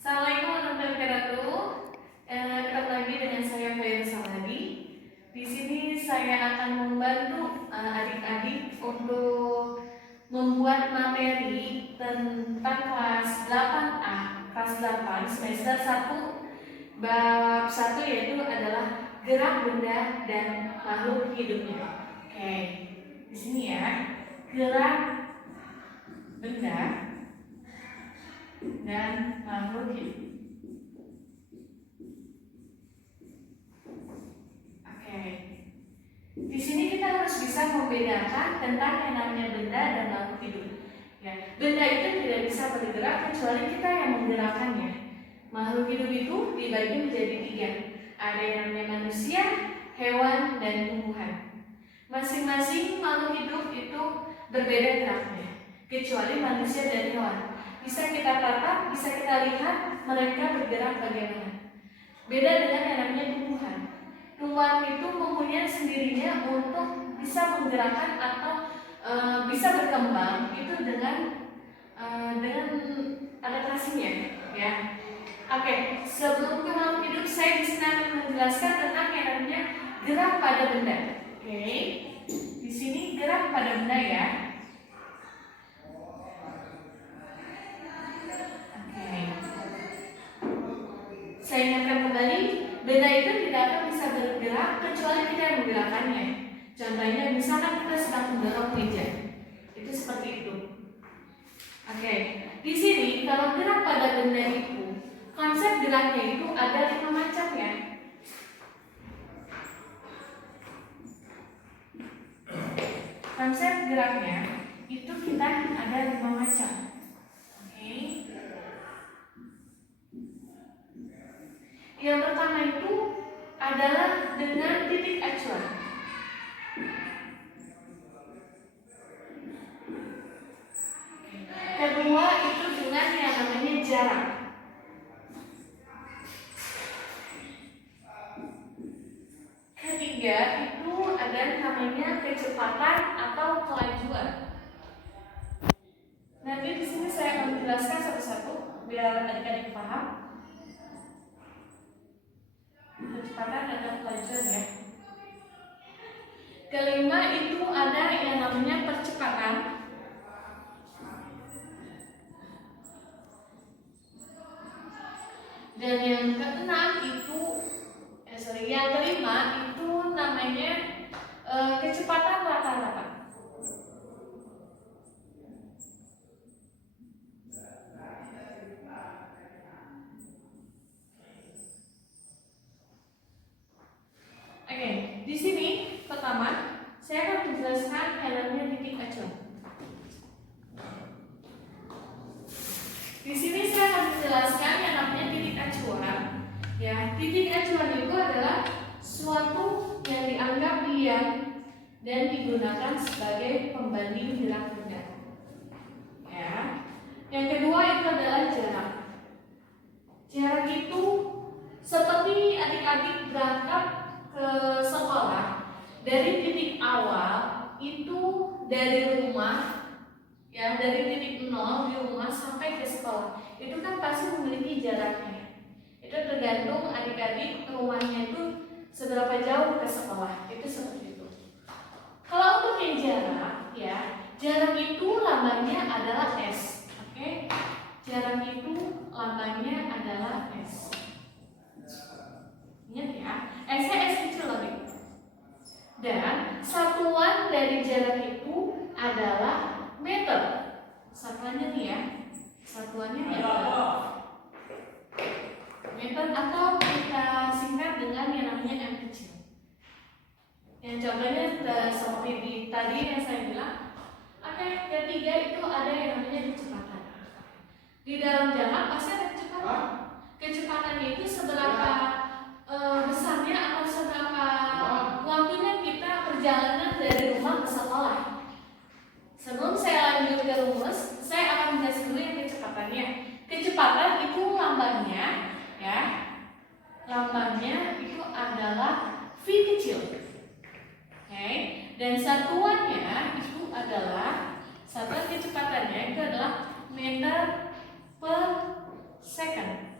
Assalamualaikum warahmatullahi wabarakatuh. Ketemu lagi dengan saya Faiza Saladi. Di sini saya akan membantu adik-adik untuk membuat materi tentang kelas 8A, kelas 8 semester 1 bab 1, yaitu adalah gerak benda dan makhluk hidupnya. Oke. Di sini ya, gerak benda dan makhluk hidup. Oke. Di sini kita harus bisa membedakan tentang yang namanya benda dan makhluk hidup. Ya, benda itu tidak bisa bergerak kecuali kita yang menggerakkannya. Makhluk hidup itu dibagi menjadi 3. Ada yang namanya manusia, hewan, dan tumbuhan. Masing-masing makhluk hidup itu berbeda geraknya, kecuali manusia dan hewan. Bisa kita tatap, bisa kita lihat mereka bergerak bagaimana. Beda dengan yang namanya tumbuhan. Tumbuhan itu mempunyai sendirinya untuk bisa menggerakkan atau bisa berkembang itu dengan adaptasinya, ya. Oke, sebelum ke makhluk hidup, saya di sini akan menjelaskan tentang yang namanya gerak pada benda. Oke, di sini gerak pada benda ya. Saya ingatkan kembali, benda itu tidak akan bisa bergerak kecuali kita yang menggerakkannya. Contohnya, misalkan kita sedang mendorong meja, itu seperti itu. Oke, di sini kalau gerak pada benda itu, konsep geraknya itu ada 5 macam ya. Konsep geraknya itu kita ada 5 macam. Oke. Yang pertama itu adalah dengan titik acuan. Kedua itu dengan yang namanya jarak. Ketiga itu ada namanya kecepatan atau kelajuan. Nanti di sini saya akan menjelaskan satu-satu biar adik-adik paham. Kecepatan dan kelajuan ya. Kelima itu ada yang namanya percepatan. Dan yang keenam itu yang kelima itu namanya kecepatan rata-rata. Oke, di sini pertama saya akan menjelaskan yang namanya titik acuan. Di sini saya akan menjelaskan yang namanya titik acuan. Ya, titik acuan itu adalah suatu yang dianggap diam dan digunakan sebagai pembanding gerak benda. Ya. Yang kedua itu adalah jarak. Jarak itu seperti adik-adik berangkat ke sekolah, dari titik awal itu dari rumah, ya, dari titik 0 di rumah sampai ke sekolah, itu kan pasti memiliki jaraknya. Itu tergantung adik-adik rumahnya itu seberapa jauh ke sekolah, itu seperti itu. Kalau untuk yang jarak, ya, jarak itu lambangnya adalah S. Oke, jarak itu lambangnya adalah S. Ingat ya, S kecil lagi. Dan satuan dari jarak itu adalah meter. Satuannya nih ya, satuannya meter. Meter atau kita singkat dengan yang namanya M kecil. Yang contohnya seperti di tadi yang saya bilang. Oke, ketiga itu ada yang namanya kecepatan. Di dalam jalan pasti ada kecepatan. Kecepatannya itu seberapa besarnya atau seberapa waktunya kita perjalanan dari rumah ke sekolah. Sebelum saya lanjut ke rumus, saya akan menjelaskan dulu yang kecepatannya. Kecepatan itu lambangnya, ya, lambangnya itu adalah V kecil. Oke, dan satuannya itu adalah, satuan kecepatannya itu adalah meter per second.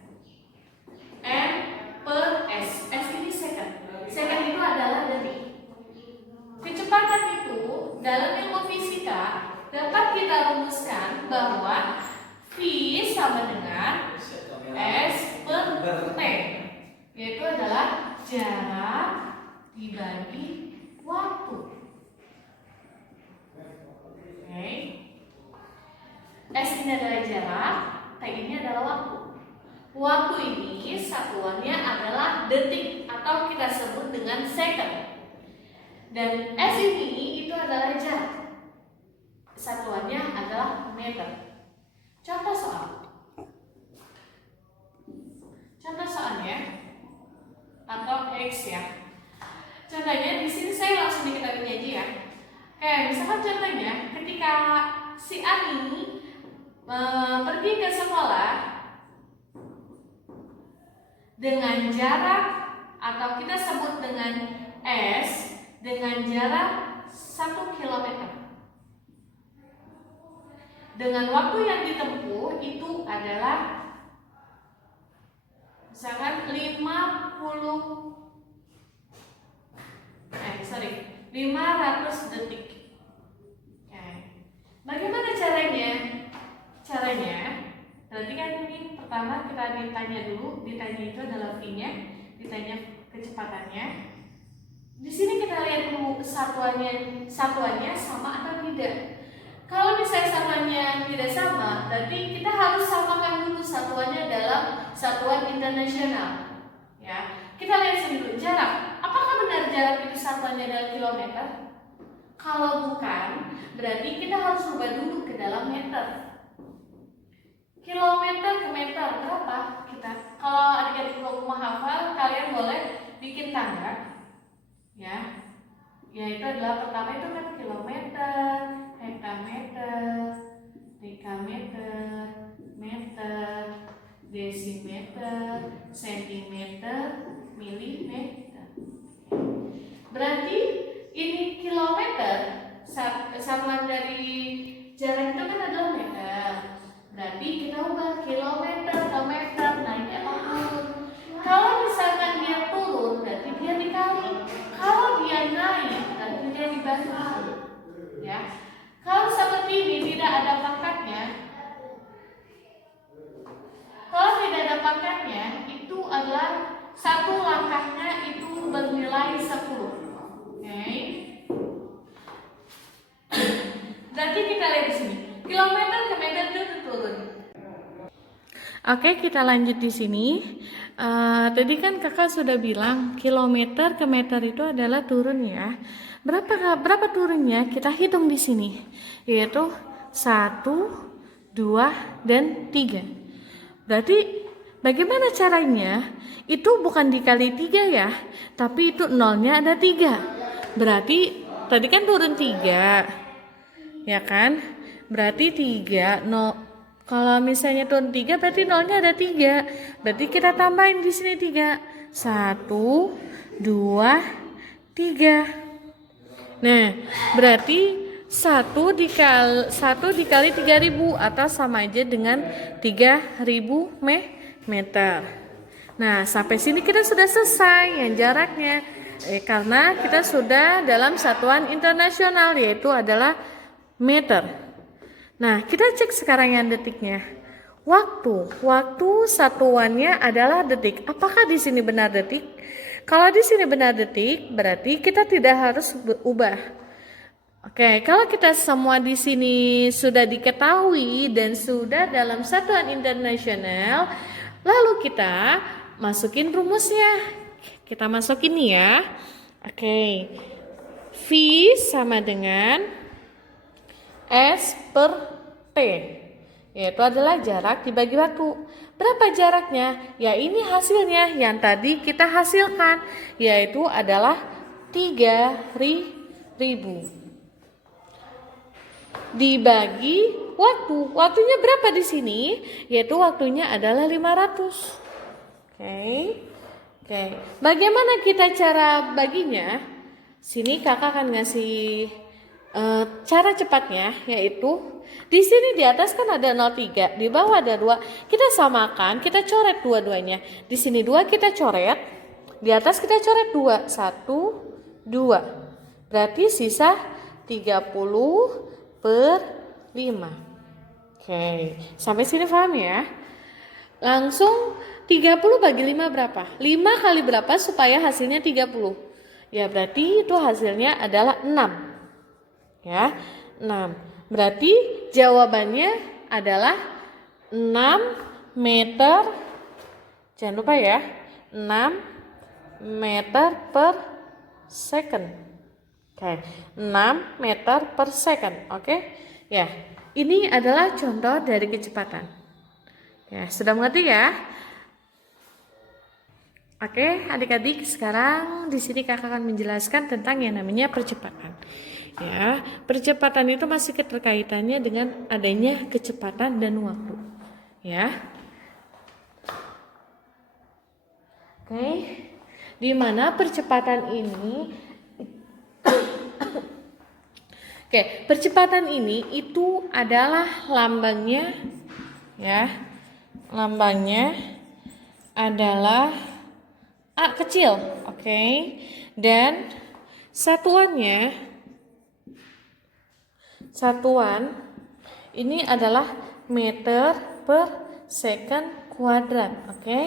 T, yaitu adalah jarak dibagi waktu. Oke. S ini adalah jarak, T ini adalah waktu. Waktu ini satuannya adalah detik atau kita sebut dengan second. Dan S ini itu adalah jarak. Satuannya adalah meter. Contoh soal. Contoh soalnya atau X ya. Contohnya di sini saya langsung diketahui aja ya. Kayak misalkan contohnya ketika si A ini pergi ke sekolah dengan jarak atau kita sebut dengan S dengan jarak 1 km. Dengan waktu yang ditempuh itu adalah misalkan 500 detik. Bagaimana caranya? Caranya, berarti kan ini pertama kita ditanya dulu, ditanya itu adalah V-nya, ditanya kecepatannya. Di sini kita lihat dulu satuannya sama atau tidak. Kalau misalnya satuannya tidak sama, berarti kita harus samakan dulu satuannya dalam satuan internasional. Ya, kita lihat dulu jarak. Apakah benar jarak itu satuannya adalah kilometer? Kalau bukan, berarti kita harus ubah dulu ke dalam meter. Kilometer ke meter berapa kita? Kalau adik-adik belum menghafal, kalian boleh bikin tanda, ya. Yaitu adalah pertama itu kan kilometer, hektameter, dekameter, meter, desimeter, sentimeter, milimeter. Berarti ini kilometer, satuan dari jarak itu kan adalah meter. Berarti kita ubah kilometer ke meter, naiknya turun. Kalau misalkan dia turun, berarti dia dikali. Kalau dia naik, berarti dia dibagi. Ya. Kalau seperti ini tidak ada pangkatnya. Kalau tidak ada pangkatnya, itu adalah satu langkahnya itu bernilai 10. Oke. Berarti kita lihat di sini. Kilometer ke meter itu turun. Oke, kita lanjut di sini. Tadi kan kakak sudah bilang kilometer ke meter itu adalah turun ya. Berapa turunnya? Kita hitung di sini, yaitu 1, 2, dan 3. Berarti bagaimana caranya? Itu bukan dikali 3 ya, tapi itu nolnya ada 3. Berarti tadi kan turun 3, ya kan? Berarti 3, kalau misalnya turun 3 berarti nolnya ada 3. Berarti kita tambahin di sini 3. 1, 2, 3. Nah, berarti 1 dikali 3000 atau sama aja dengan 3000 meter. Nah, sampai sini kita sudah selesai yang jaraknya. Karena kita sudah dalam satuan internasional yaitu adalah meter. Nah, kita cek sekarang yang detiknya. Waktu satuannya adalah detik. Apakah di sini benar detik? Kalau di sini benar detik, berarti kita tidak harus berubah. Oke, kalau kita semua di sini sudah diketahui dan sudah dalam satuan internasional, lalu kita masukin rumusnya. Kita masukin ya. Oke. V sama dengan S per T, yaitu adalah jarak dibagi waktu. Berapa jaraknya? Ya ini hasilnya yang tadi kita hasilkan, yaitu adalah 3000 dibagi waktu. Waktunya berapa di sini? Yaitu waktunya adalah 500. Oke. Bagaimana kita cara baginya? Sini kakak akan ngasih cara cepatnya, yaitu di sini di atas kan ada 03, di bawah ada 2. Kita samakan, kita coret dua-duanya. Di sini 2 kita coret, di atas kita coret 2. 1, 2. Berarti sisa 30/5. Oke, sampai sini paham ya? Langsung 30 bagi 5 berapa? 5 kali berapa supaya hasilnya 30? Ya berarti itu hasilnya adalah 6. Ya, 6. Berarti jawabannya adalah 6 meter. Jangan lupa ya, 6 meter per second. Oke, 6 meter per second. Oke. Ya, ini adalah contoh dari kecepatan. Ya, sudah mengerti ya? Oke, adik-adik, sekarang di sini kakak akan menjelaskan tentang yang namanya percepatan. Ya, percepatan itu masih keterkaitannya dengan adanya kecepatan dan waktu. Ya. Oke. Di mana percepatan ini Oke, percepatan ini itu adalah lambangnya ya. Lambangnya adalah A kecil, oke. Dan satuan ini adalah meter per second kuadrat, oke.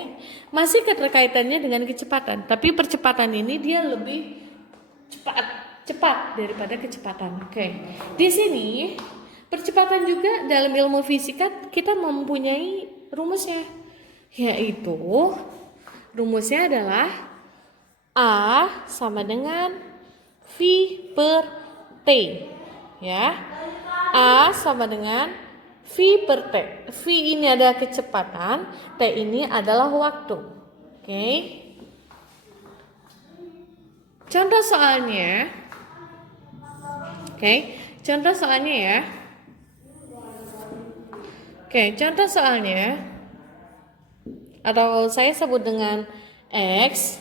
Masih keterkaitannya dengan kecepatan, tapi percepatan ini dia lebih cepat daripada kecepatan, oke. Di sini percepatan juga dalam ilmu fisika kita mempunyai rumusnya, yaitu rumusnya adalah A sama dengan V per T. Ya. A sama dengan V per T. V ini adalah kecepatan, T ini adalah waktu. Oke. Contoh soalnya. Oke, contoh soalnya ya. Oke, contoh soalnya atau saya sebut dengan X,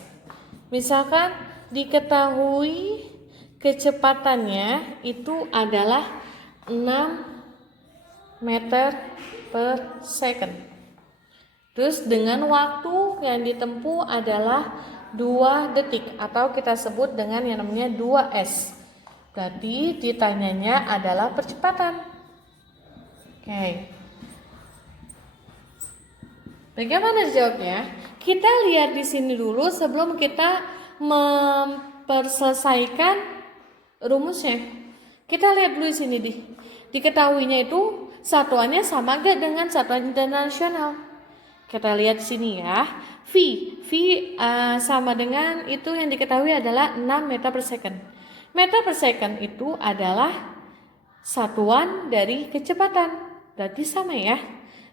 misalkan diketahui kecepatannya itu adalah 6 meter per second. Terus dengan waktu yang ditempuh adalah 2 detik atau kita sebut dengan yang namanya 2S. Berarti ditanyanya adalah percepatan. Oke. Bagaimana jawabnya? Kita lihat di sini dulu sebelum kita memperselesaikan rumusnya. Kita lihat dulu di sini diketahuinya itu satuannya sama gak dengan satuan internasional? Kita lihat di sini ya. V sama dengan itu yang diketahui adalah 6 meter per second. Meter per second itu adalah satuan dari kecepatan. Berarti sama ya.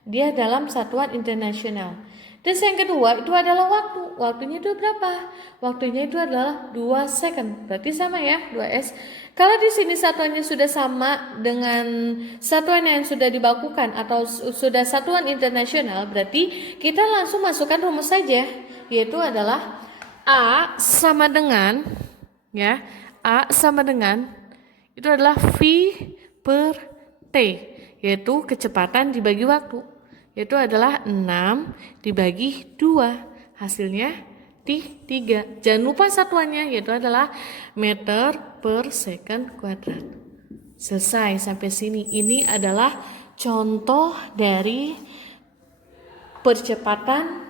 Dia dalam satuan internasional. Terus yang kedua itu adalah waktu. Waktunya itu berapa? Waktunya itu adalah 2 second. Berarti sama ya, 2S. Kalau di sini satuannya sudah sama dengan satuan yang sudah dibakukan atau sudah satuan internasional, berarti kita langsung masukkan rumus saja, yaitu adalah A sama dengan ya, A sama dengan itu adalah V per T, yaitu kecepatan dibagi waktu, yaitu adalah 6 dibagi 2, hasilnya 3. Jangan lupa satuannya, yaitu adalah meter per second kuadrat. Selesai sampai sini. Ini adalah contoh dari percepatan